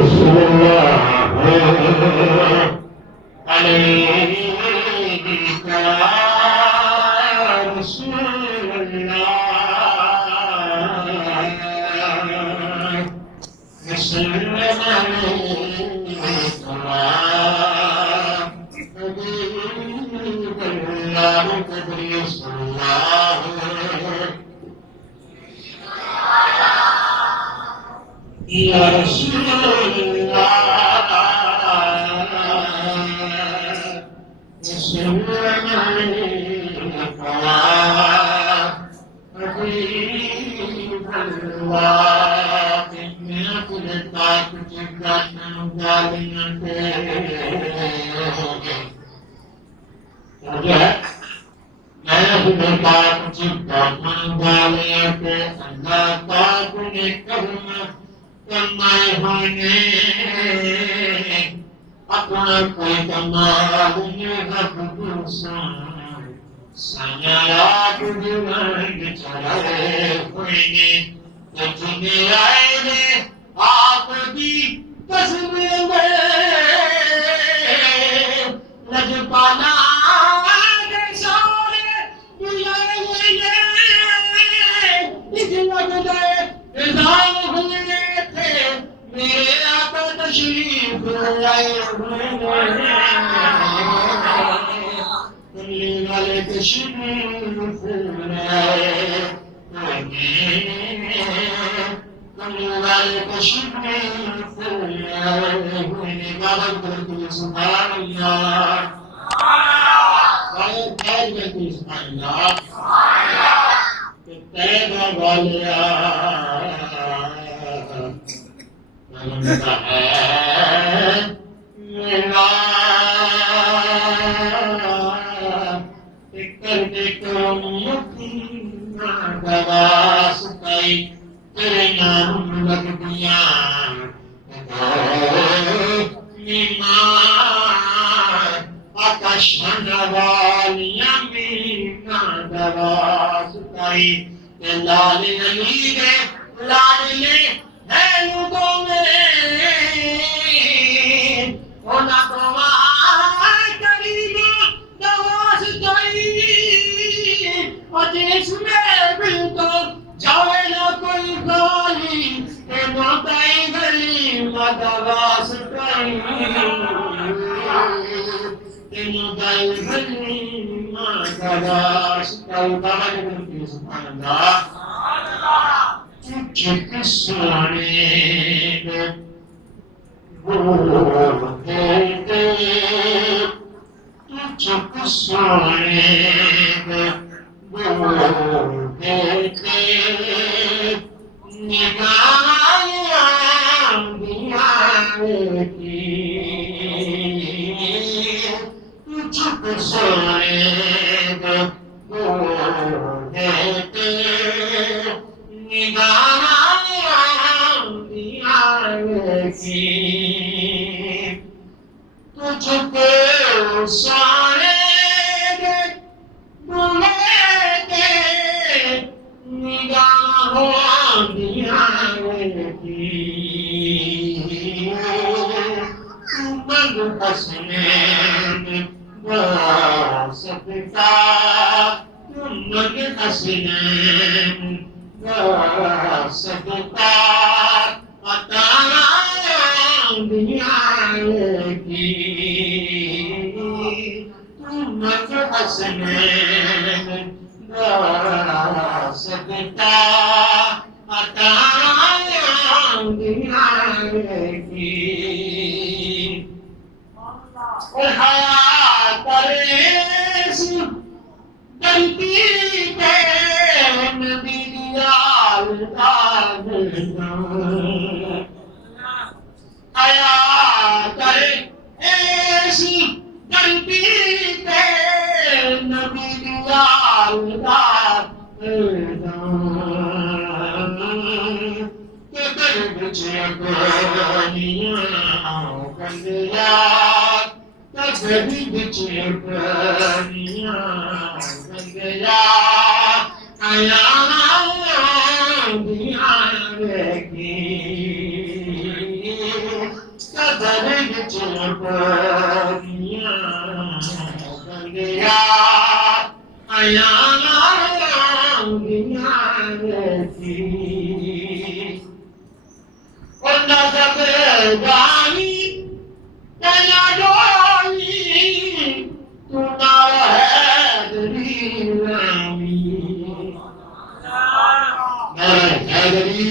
صلى الله عليك يا رسول الله وسلم عليك حبيب الله قدري صلى الله يا رسول الله وسلم عليك حبيب الله من كل طاقة كان ظالما मैं खुदा चिंता वाले को अल्लाह पाक ने कहना कमाए होने अपना कोई कमाल ने रब सनाया बुजुर्ग चले होने तो तुम्हें आए ने आप भी तस्वीर में लजपाना मेरे आका तशरीफ लाए कमली वाले तशरीफ लाए कमली वाले तशरीफ लाए इबादत करते सुभान अल्लाह सुभान अल्लाह तैबा वालिया चुपनिया बन गया अयाना दुनिया की और नजर गानी तया डोली तू ना है दरीलामी हैदरी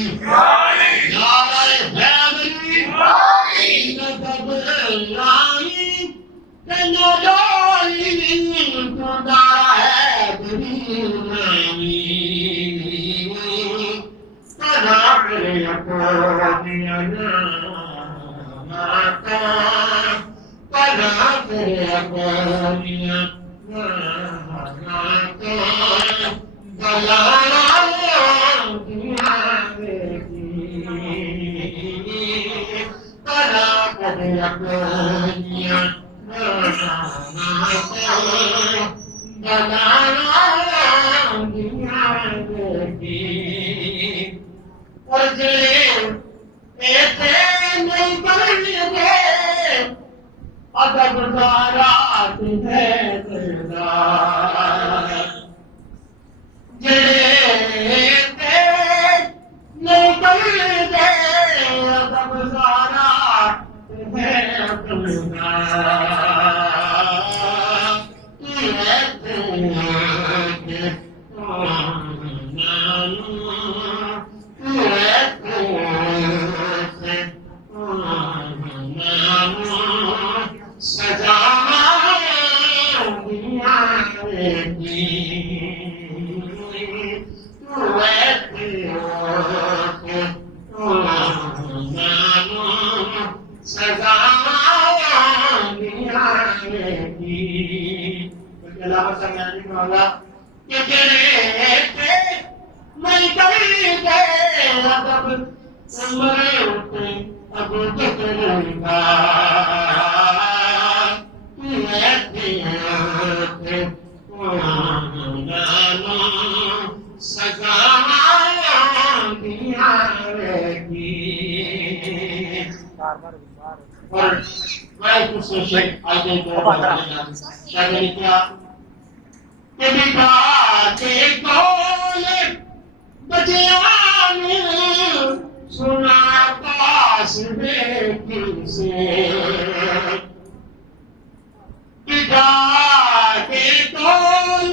और मैं कुछ सोचे आगे शायद क्या के कौन बचियान सुना पास बेटी से पिता के कौन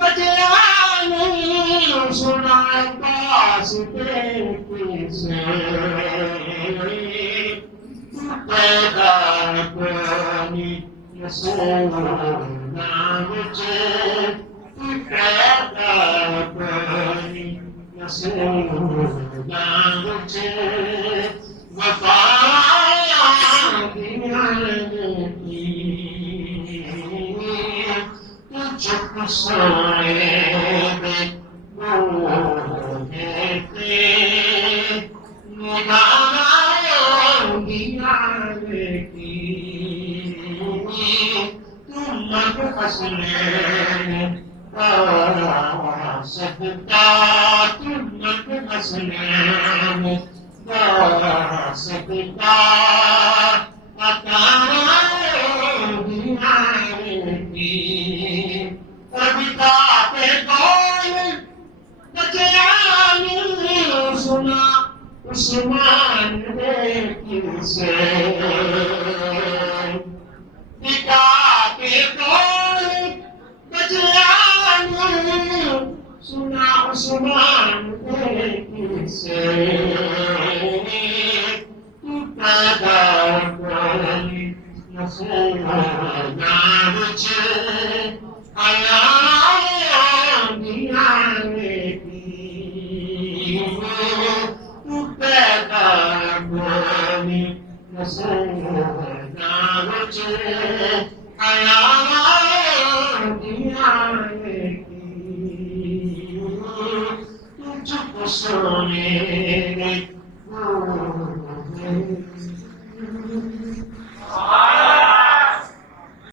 बचियान सुना पास बेटी से पैदा पानी नाम चे पैदा पानी नाम चे वफाया की चुप सोए सकता तुम सकता कविता पे कौन सुना उस्मान से पिता पे कौन सुना उस्मान से पैदा नाम छे आया दुनिया में पैदा नाम छे आया दुनिया में चुप सोने